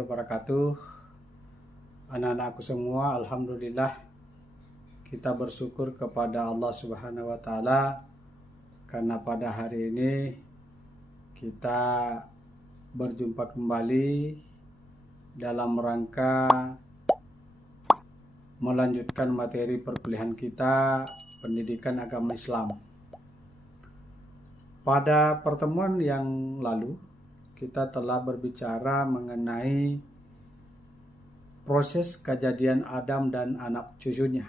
wabarakatuh. Anak-anakku semua, alhamdulillah kita bersyukur kepada Allah Subhanahu wa taala karena pada hari ini kita berjumpa kembali dalam rangka melanjutkan materi perkuliahan kita pendidikan agama Islam. Pada pertemuan yang lalu kita telah berbicara mengenai proses kejadian Adam dan anak cucunya.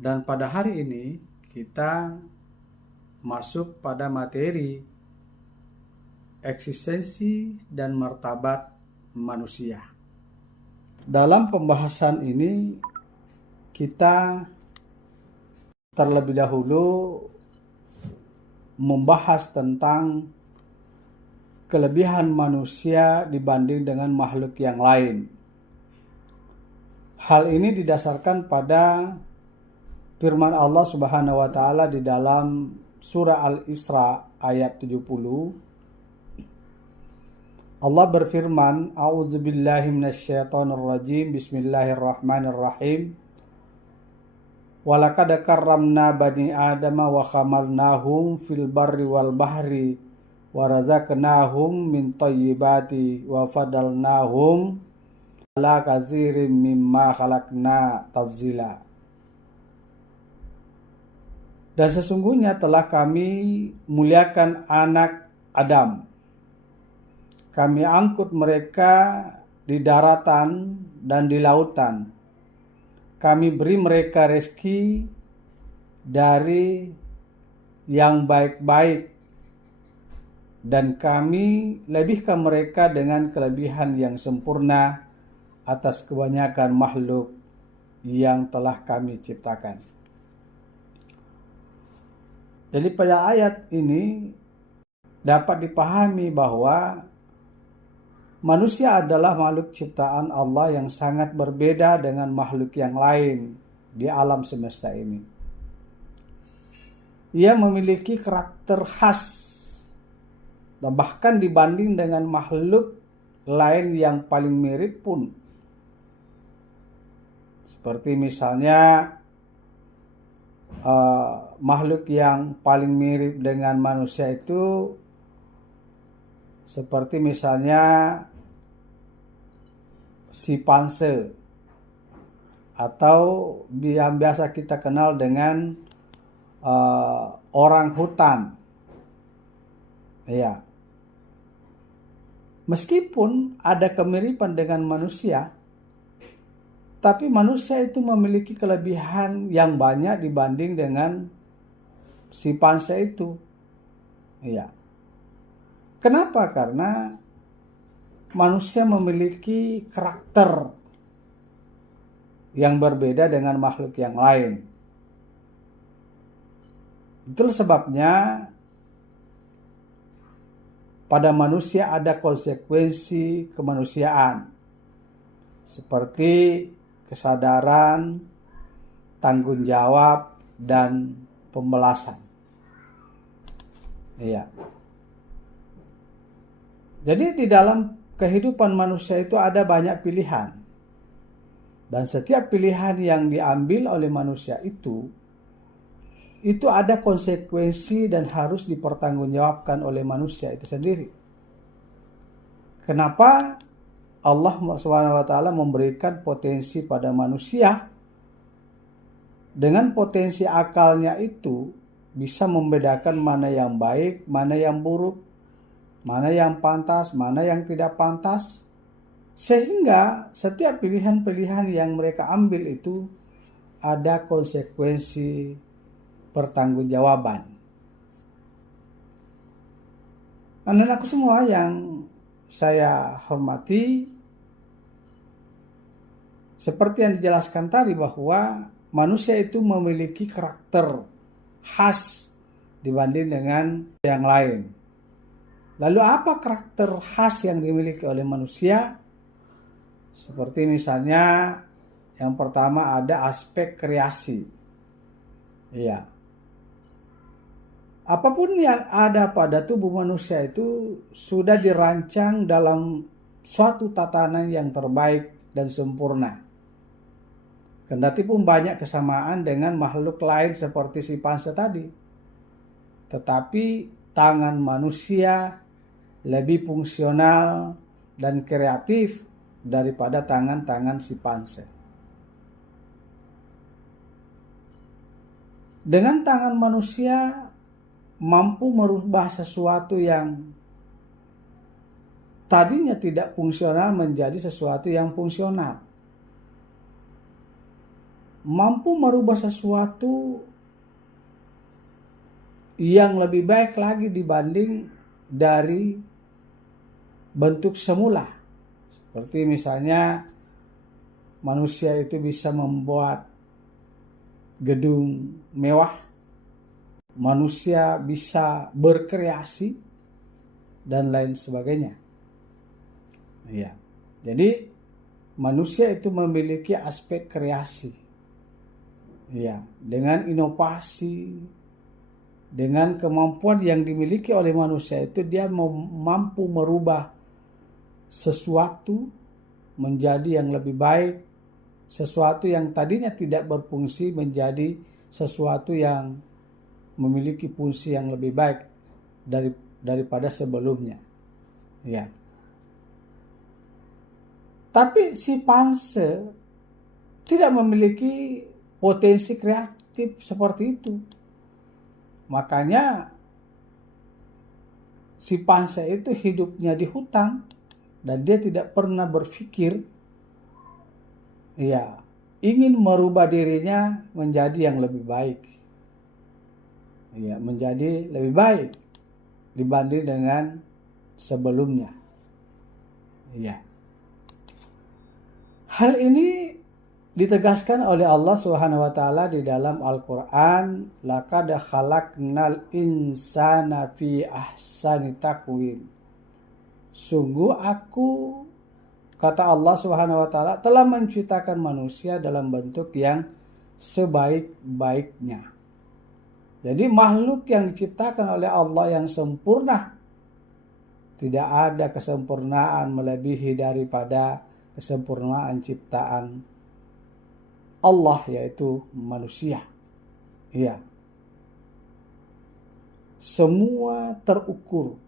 Dan pada hari ini kita masuk pada materi eksistensi dan martabat manusia. Dalam pembahasan ini kita terlebih dahulu membahas tentang kelebihan manusia dibanding dengan makhluk yang lain. Hal ini didasarkan pada firman Allah Subhanahu wa taala di dalam surah Al-Isra ayat 70. Allah berfirman, A'udzubillahi minasyaitonirrajim, Bismillahirrahmanirrahim. Walaqad karramna bani Adama wa hamalnahum fil barri wal bahri wa razaqnahum min thayyibati wa fadalnahum ala katsirin mimma khalaqna tafzila. Dan sesungguhnya telah kami muliakan anak Adam. Kami angkut mereka di daratan dan di lautan. Kami beri mereka rezeki dari yang baik-baik. Dan kami lebihkan mereka dengan kelebihan yang sempurna atas kebanyakan makhluk yang telah kami ciptakan. Jadi pada ayat ini dapat dipahami bahwa manusia adalah makhluk ciptaan Allah yang sangat berbeda dengan makhluk yang lain di alam semesta ini. Ia memiliki karakter khas, dan bahkan dibanding dengan makhluk lain yang paling mirip pun. Seperti misalnya makhluk yang paling mirip dengan manusia itu seperti misalnya simpanse atau yang biasa kita kenal dengan orang hutan. Ya. Meskipun ada kemiripan dengan manusia, tapi manusia itu memiliki kelebihan yang banyak dibanding dengan simpanse itu. Ya. Kenapa? Karena manusia memiliki karakter yang berbeda dengan makhluk yang lain. Itulah sebabnya pada manusia ada konsekuensi kemanusiaan seperti kesadaran, tanggung jawab, dan pembalasan. Iya. Jadi di dalam kehidupan manusia itu ada banyak pilihan. Dan setiap pilihan yang diambil oleh manusia itu ada konsekuensi dan harus dipertanggungjawabkan oleh manusia itu sendiri. Kenapa Allah SWT memberikan potensi pada manusia? Dengan potensi akalnya itu bisa membedakan mana yang baik, mana yang buruk, mana yang pantas, mana yang tidak pantas. Sehingga setiap pilihan-pilihan yang mereka ambil itu ada konsekuensi pertanggungjawaban. Anak-anakku semua yang saya hormati, seperti yang dijelaskan tadi bahwa manusia itu memiliki karakter khas dibanding dengan yang lain. Lalu apa karakter khas yang dimiliki oleh manusia? Seperti misalnya yang pertama ada aspek kreasi. Iya. Apapun yang ada pada tubuh manusia itu sudah dirancang dalam suatu tatanan yang terbaik dan sempurna. Kendati pun banyak kesamaan dengan makhluk lain seperti simpanse tadi. Tetapi tangan manusia lebih fungsional dan kreatif daripada tangan-tangan simpanse. Dengan tangan manusia mampu merubah sesuatu yang tadinya tidak fungsional menjadi sesuatu yang fungsional. Mampu merubah sesuatu yang lebih baik lagi dibanding dari bentuk semula. Seperti misalnya manusia itu bisa membuat gedung mewah, manusia bisa berkreasi dan lain sebagainya. Ya. Jadi manusia itu memiliki aspek kreasi. Ya, dengan inovasi, dengan kemampuan yang dimiliki oleh manusia itu dia mampu merubah sesuatu menjadi yang lebih baik, sesuatu yang tadinya tidak berfungsi menjadi sesuatu yang memiliki fungsi yang lebih baik daripada sebelumnya. Ya. Tapi simpanse tidak memiliki potensi kreatif seperti itu. Makanya simpanse itu hidupnya di hutan dan dia tidak pernah berpikir ingin merubah dirinya menjadi yang lebih baik. Menjadi lebih baik dibanding dengan sebelumnya. Hal ini ditegaskan oleh Allah Subhanahu wa taala di dalam Al-Qur'an, laqad khalaqnal insana fi ahsani taqwim. Sungguh aku, kata Allah Subhanahu wa taala, telah menciptakan manusia dalam bentuk yang sebaik-baiknya. Jadi makhluk yang diciptakan oleh Allah yang sempurna. Tidak ada kesempurnaan melebihi daripada kesempurnaan ciptaan Allah, yaitu manusia. Semua terukur.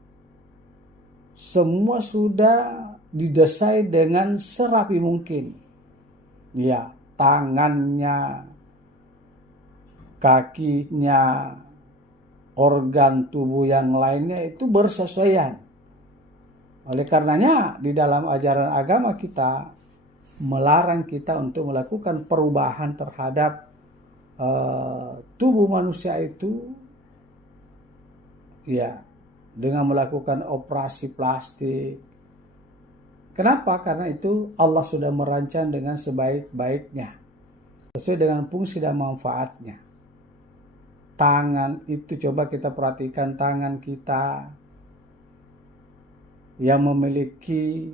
Semua sudah didesain dengan serapi mungkin. Tangannya, kakinya, organ tubuh yang lainnya itu bersesuaian. Oleh karenanya di dalam ajaran agama kita melarang kita untuk melakukan perubahan terhadap tubuh manusia itu dengan melakukan operasi plastik. Kenapa? Karena itu Allah sudah merancang dengan sebaik-baiknya, sesuai dengan fungsi dan manfaatnya. Tangan itu coba kita perhatikan, tangan kita yang memiliki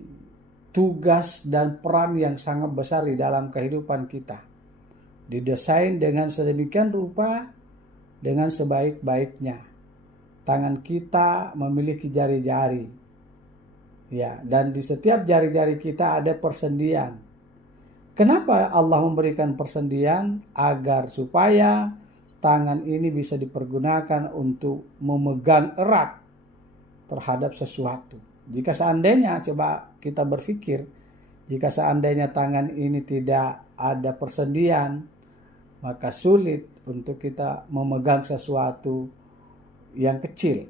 tugas dan peran yang sangat besar di dalam kehidupan kita. Didesain dengan sedemikian rupa, dengan sebaik-baiknya. Tangan kita memiliki jari-jari. Dan di setiap jari-jari kita ada persendian. Kenapa Allah memberikan persendian? Agar supaya tangan ini bisa dipergunakan untuk memegang erat terhadap sesuatu. Jika seandainya, coba kita berpikir, jika seandainya tangan ini tidak ada persendian, maka sulit untuk kita memegang sesuatu yang kecil.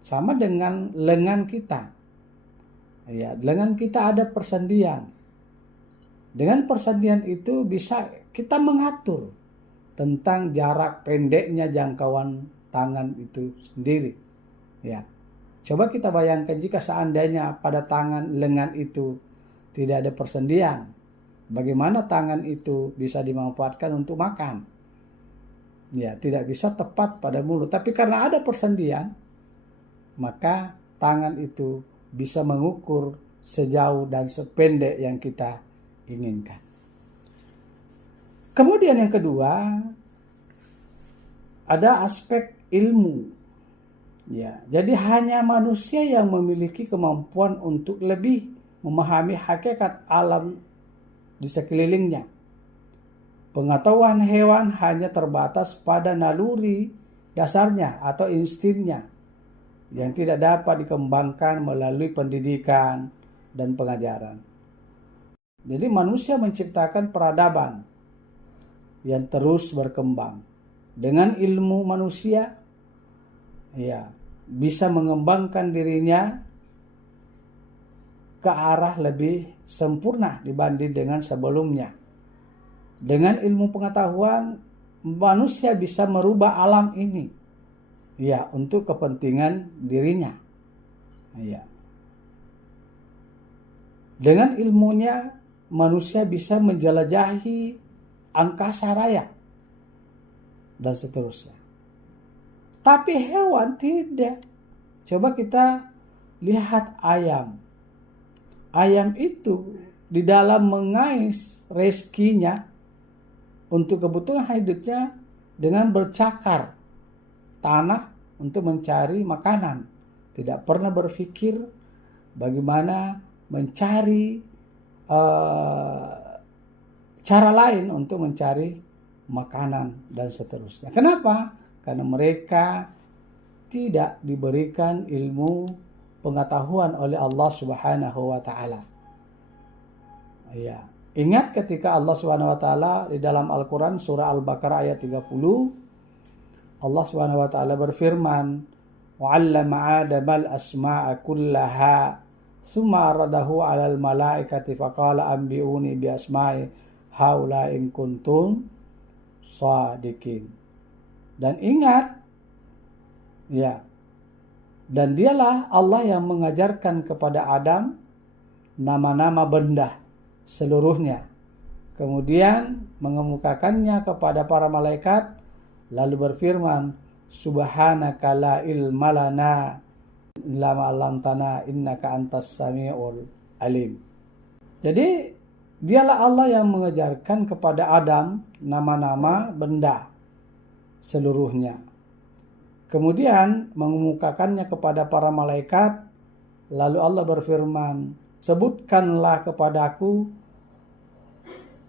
Sama dengan lengan kita. Lengan kita ada persendian. Dengan persendian itu bisa kita mengatur tentang jarak pendeknya jangkauan tangan itu sendiri. Coba kita bayangkan jika seandainya pada tangan lengan itu tidak ada persendian, bagaimana tangan itu bisa dimanfaatkan untuk makan? Tidak bisa tepat pada mulut. Tapi karena ada persendian, maka tangan itu bisa mengukur sejauh dan sependek yang kita inginkan. Kemudian yang kedua, ada aspek ilmu. Ya, jadi hanya manusia yang memiliki kemampuan untuk lebih memahami hakikat alam di sekelilingnya. Pengetahuan hewan hanya terbatas pada naluri dasarnya atau instingnya yang tidak dapat dikembangkan melalui pendidikan dan pengajaran. Jadi manusia menciptakan peradaban yang terus berkembang. Dengan ilmu manusia, ya, bisa mengembangkan dirinya ke arah lebih sempurna dibanding dengan sebelumnya. Dengan ilmu pengetahuan, manusia bisa merubah alam ini, ya, untuk kepentingan dirinya. Ya. Dengan ilmunya, manusia bisa menjelajahi angkasa raya dan seterusnya. Tapi hewan tidak. Coba kita lihat ayam. Ayam itu di dalam mengais rezekinya untuk kebutuhan hidupnya dengan bercakar tanah untuk mencari makanan. Tidak pernah berpikir bagaimana mencari cara lain untuk mencari makanan dan seterusnya. Kenapa? Karena mereka tidak diberikan ilmu pengetahuan oleh Allah Subhanahu wa taala. Ya. Ingat ketika Allah Subhanahu wa taala di dalam Al-Qur'an surah Al-Baqarah ayat 30, Allah Subhanahu wa taala berfirman, "Wa 'allama Adama al-asma'a kullaha, tsumma 'aradahu 'alal malaikati faqala anbi'uni bi asma'i haula in kuntum shadiqin." Dan ingat, ya, dan dialah Allah yang mengajarkan kepada Adam nama-nama benda seluruhnya. Kemudian mengemukakannya kepada para malaikat, lalu berfirman, "Subhanaka la ilma lana illa ma 'allamtana innaka antas samiul alim." Jadi dialah Allah yang mengajarkan kepada Adam nama-nama benda seluruhnya. Kemudian mengemukakannya kepada para malaikat, lalu Allah berfirman, "Sebutkanlah kepadaku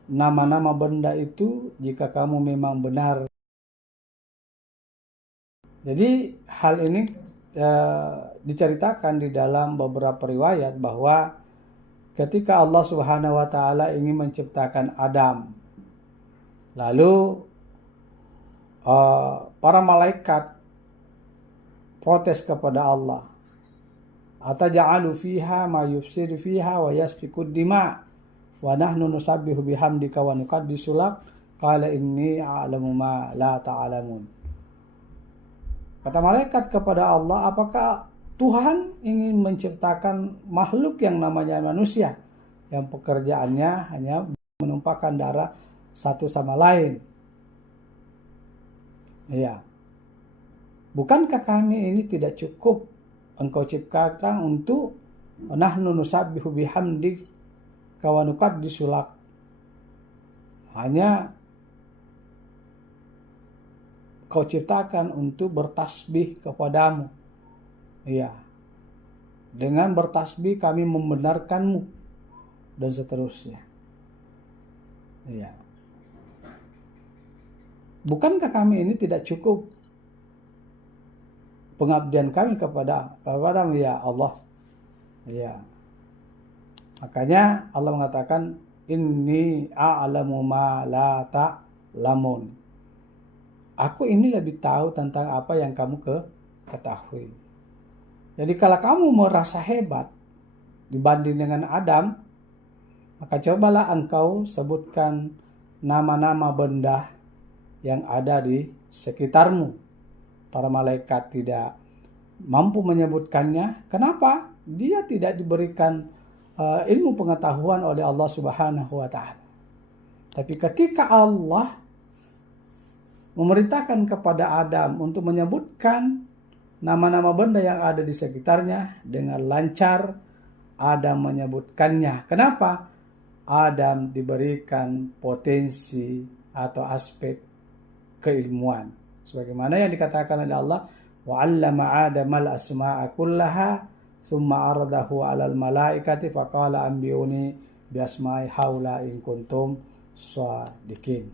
nama-nama benda itu jika kamu memang benar." Jadi hal ini diceritakan di dalam beberapa riwayat bahwa ketika Allah Subhanahu wa taala ingin menciptakan Adam, lalu para malaikat protes kepada Allah, "Ataj'alu fiha ma yufsidu fiha wa yasfikud dima wa nahnu nusabbihu bihamdika wa nuqaddisu lak qala inni a'lamu ma la ta'lamun." Kata malaikat kepada Allah, "Apakah Tuhan ingin menciptakan makhluk yang namanya manusia yang pekerjaannya hanya menumpahkan darah satu sama lain? Ya. Bukankah kami ini tidak cukup engkau ciptakan untuk nahnu nusabbihu bihamdik wa nuqaddisu lak?" Hanya kau ciptakan untuk bertasbih kepadamu. Ya. Dengan bertasbih kami membenarkanmu dan seterusnya. Ya. Bukankah kami ini tidak cukup pengabdian kami kepadamu ya Allah? Ya. Makanya Allah mengatakan, "Inni a'lamu ma la ta'lamun." Aku ini lebih tahu tentang apa yang kamu ketahui. Jadi kalau kamu merasa hebat dibanding dengan Adam, maka cobalah engkau sebutkan nama-nama benda yang ada di sekitarmu. Para malaikat tidak mampu menyebutkannya. Kenapa? Dia tidak diberikan ilmu pengetahuan oleh Allah Subhanahu wa taala. Tapi ketika Allah memerintahkan kepada Adam untuk menyebutkan nama-nama benda yang ada di sekitarnya, dengan lancar Adam menyebutkannya. Kenapa? Adam diberikan potensi atau aspek keilmuan. Sebagaimana yang dikatakan oleh Allah, wa 'allama Adamal asma'a kullaha tsumma 'aradahu 'alal malaikati faqala anbi'uni bi asma'i haula in kuntum shadiqin.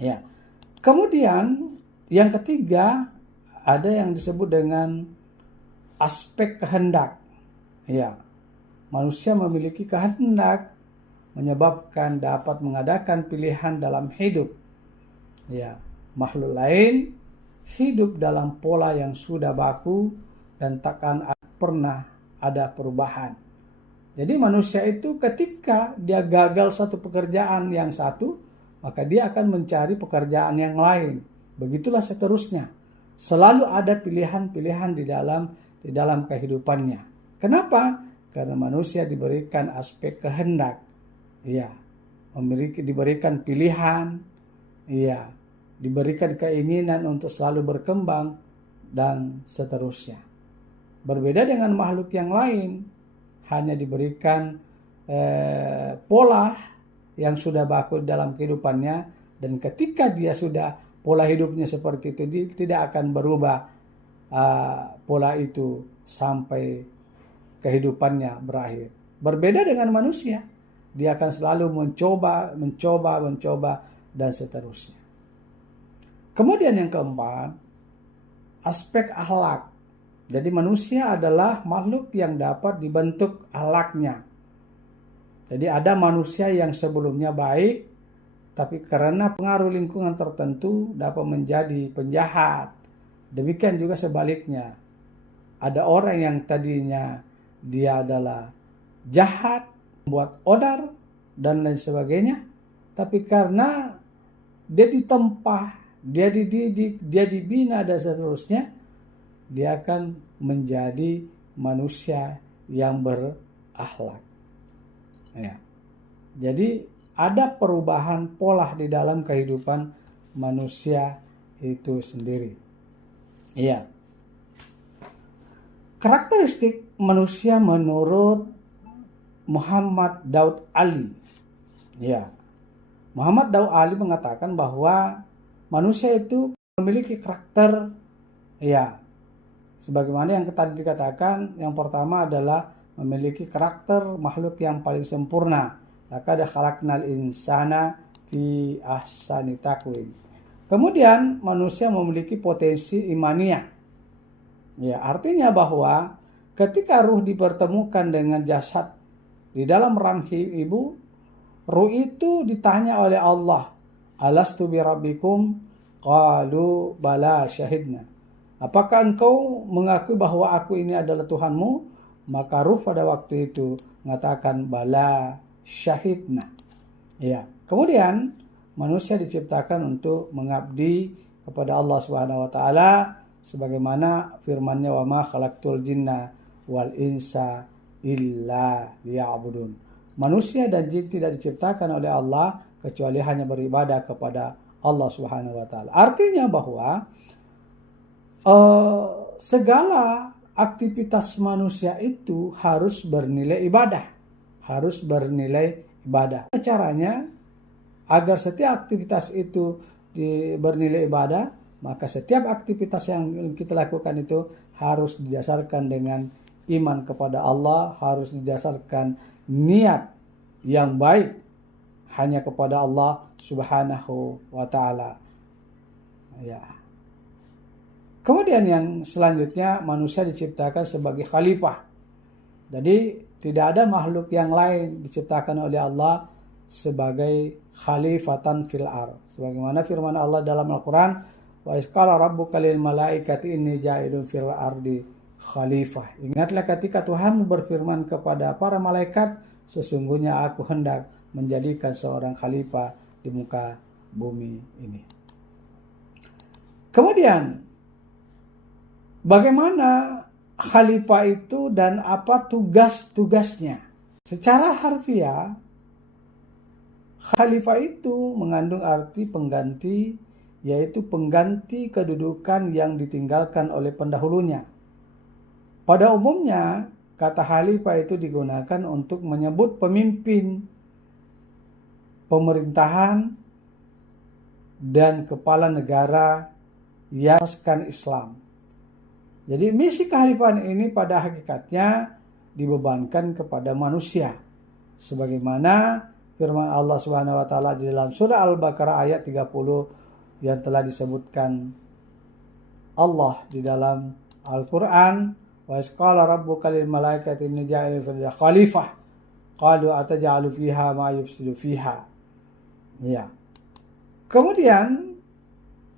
Ya. Kemudian yang ketiga ada yang disebut dengan aspek kehendak. Ya. Manusia memiliki kehendak menyebabkan dapat mengadakan pilihan dalam hidup. Ya. Makhluk lain hidup dalam pola yang sudah baku dan takkan pernah ada perubahan. Jadi manusia itu ketika dia gagal satu pekerjaan yang satu, maka dia akan mencari pekerjaan yang lain. Begitulah seterusnya. Selalu ada pilihan-pilihan di dalam kehidupannya. Kenapa? Karena manusia diberikan aspek kehendak. Ya, diberikan pilihan, ya, diberikan keinginan untuk selalu berkembang dan seterusnya. Berbeda dengan makhluk yang lain, hanya diberikan pola yang sudah baku dalam kehidupannya, dan ketika dia sudah pola hidupnya seperti itu, dia tidak akan berubah pola itu sampai kehidupannya berakhir. Berbeda dengan manusia, dia akan selalu mencoba dan seterusnya. Kemudian yang keempat, aspek akhlak. Jadi manusia adalah makhluk yang dapat dibentuk akhlaknya. Jadi ada manusia yang sebelumnya baik, tapi karena pengaruh lingkungan tertentu dapat menjadi penjahat. Demikian juga sebaliknya. Ada orang yang tadinya dia adalah jahat, membuat odar, dan lain sebagainya. Tapi karena dia ditempa, dia dididik, dia dibina dan seterusnya, dia akan menjadi manusia yang berakhlak. Ya. Jadi ada perubahan pola di dalam kehidupan manusia itu sendiri. Iya. Karakteristik manusia menurut Muhammad Daud Ali. Ya. Muhammad Daud Ali mengatakan bahwa manusia itu memiliki karakter, ya, sebagaimana yang tadi dikatakan, yang pertama adalah memiliki karakter makhluk yang paling sempurna. Laqad khalaqnal insana fi ahsani taqwim. Kemudian manusia memiliki potensi imania. Ya, artinya bahwa ketika ruh dipertemukan dengan jasad di dalam rahim ibu, ruh itu ditanya oleh Allah, alastu bi rabbikum? Qalu bala syahidna. Apakah engkau mengakui bahwa aku ini adalah Tuhanmu? Maka ruh pada waktu itu mengatakan bala syahidna. Ya. Kemudian manusia diciptakan untuk mengabdi kepada Allah Subhanahu wa taala sebagaimana firman-Nya, wa ma khalaqtul jinna wal insa illa liya'budun. Manusia dan jin tidak diciptakan oleh Allah kecuali hanya beribadah kepada Allah Subhanahu wa taala. Artinya bahwa segala aktivitas manusia itu harus bernilai ibadah. Harus bernilai ibadah. Caranya agar setiap aktivitas itu bernilai ibadah, maka setiap aktivitas yang kita lakukan itu harus didasarkan dengan iman kepada Allah, harus didasarkan niat yang baik hanya kepada Allah Subhanahu wa taala. Ya. Kemudian yang selanjutnya, manusia diciptakan sebagai khalifah. Jadi tidak ada makhluk yang lain diciptakan oleh Allah sebagai khalifatan fil ardh. Sebagaimana firman Allah dalam Al-Qur'an, wa isqala rabbuka lil malaikati inni ja'ilun fil ardi khalifah. Ingatlah ketika Tuhanmu berfirman kepada para malaikat, sesungguhnya aku hendak menjadikan seorang khalifah di muka bumi ini. Kemudian, bagaimana khalifah itu dan apa tugas-tugasnya? Secara harfiah, khalifah itu mengandung arti pengganti, yaitu pengganti kedudukan yang ditinggalkan oleh pendahulunya. Pada umumnya, kata khalifah itu digunakan untuk menyebut pemimpin pemerintahan dan kepala negara yang menjelaskan Islam. Jadi misi kekhalifahan ini pada hakikatnya dibebankan kepada manusia. Sebagaimana firman Allah Subhanahu wa taala di dalam surah Al-Baqarah ayat 30 yang telah disebutkan Allah di dalam Al-Qur'an, wa isqala rabbuka lil malaikati inni ja'ilun fil ardi khalifah qalu ataj'alu fiha ma yufsidu fiha. Ya. Kemudian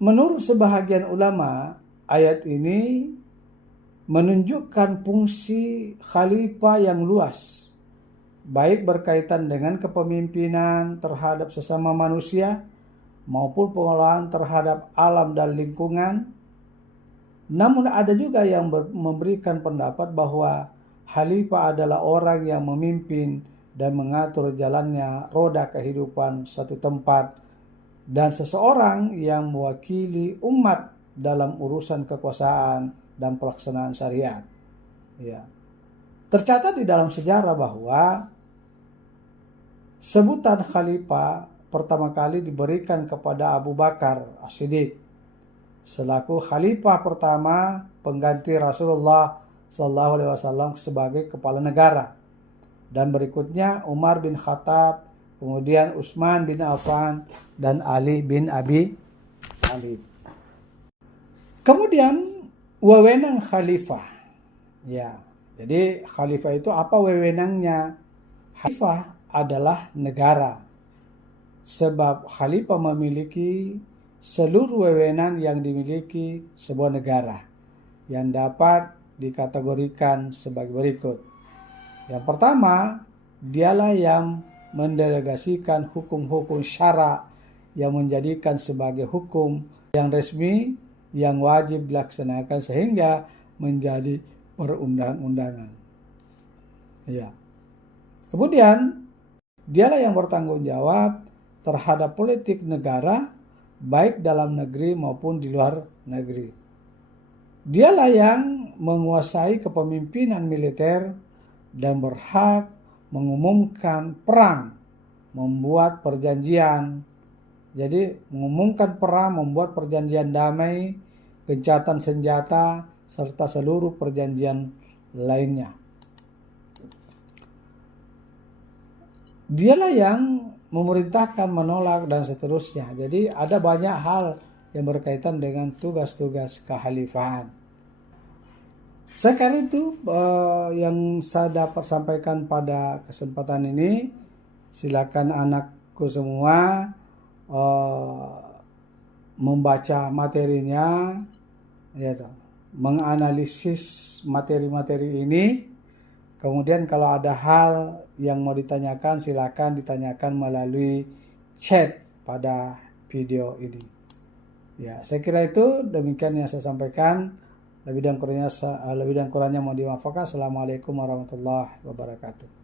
menurut sebahagian ulama, ayat ini menunjukkan fungsi khalifah yang luas, baik berkaitan dengan kepemimpinan terhadap sesama manusia maupun pengelolaan terhadap alam dan lingkungan. Namun ada juga yang memberikan pendapat bahwa khalifah adalah orang yang memimpin dan mengatur jalannya roda kehidupan suatu tempat, dan seseorang yang mewakili umat dalam urusan kekuasaan dan pelaksanaan syariat. Ya. Tercatat di dalam sejarah bahwa sebutan khalifah pertama kali diberikan kepada Abu Bakar As-Siddiq selaku khalifah pertama pengganti Rasulullah SAW sebagai kepala negara, dan berikutnya Umar bin Khattab, kemudian Utsman bin Affan, dan Ali bin Abi Thalib. Kemudian wewenang khalifah. Ya, jadi khalifah itu apa wewenangnya? Khalifah adalah negara. Sebab khalifah memiliki seluruh wewenang yang dimiliki sebuah negara, yang dapat dikategorikan sebagai berikut. Yang pertama, dialah yang mendelegasikan hukum-hukum syara yang menjadikan sebagai hukum yang resmi yang wajib dilaksanakan sehingga menjadi perundang-undangan. Ya. Kemudian dialah yang bertanggung jawab terhadap politik negara baik dalam negeri maupun di luar negeri. Dialah yang menguasai kepemimpinan militer dan berhak mengumumkan perang, membuat perjanjian. Jadi mengumumkan perang, membuat perjanjian damai, gencatan senjata, serta seluruh perjanjian lainnya. Dialah yang memerintahkan, menolak, dan seterusnya. Jadi ada banyak hal yang berkaitan dengan tugas-tugas kekhalifahan. Sekarang itu yang saya dapat sampaikan pada kesempatan ini. Silakan anakku semua membaca materinya, ya, menganalisis materi-materi ini. Kemudian kalau ada hal yang mau ditanyakan, silakan ditanyakan melalui chat pada video ini. Ya, saya kira itu demikian yang saya sampaikan. Lebih dan kurangnya mohon dimaafkan. Assalamualaikum warahmatullahi wabarakatuh.